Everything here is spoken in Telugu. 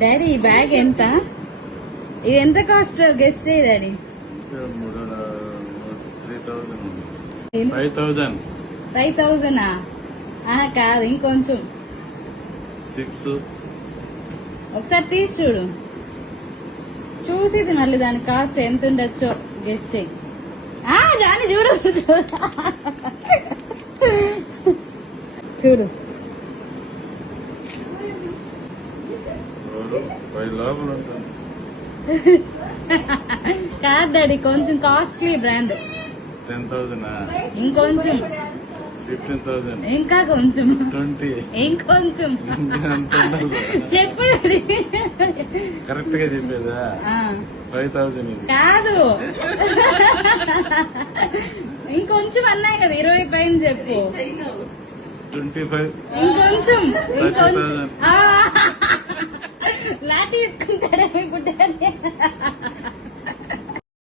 డాడీ ఈ బ్యాగ్ ఎంత? ఇది ఎంత కాస్ట్ గెస్ట్ చేయి డాడీ. 5,000 కాదు ఇంకొంచెం. 6. ఒకసారి తీసి చూడు, చూసి మళ్ళీ దాని కాస్ట్ ఎంత ఉండొచ్చో గెస్ట్ చేయి. దాన్ని చూడు చూడు. కాదు డాడీ, కొంచెం కాస్ట్లీ బ్రాండ్. 10,000. ఇంకొంచెం. 15,000. ఇంకా కొంచెం. 20. ఇంకొంచెం చెప్పు డాడీ. కరెక్ట్ గా చెప్పేదా? 5,000. కాదు ఇంకొంచెం అన్నాయి కదా, 20 పైన చెప్పు. 25. ఇంకొంచెం. 30,000. లాఠీ తీసుకుంటాడే ఇప్పుడు.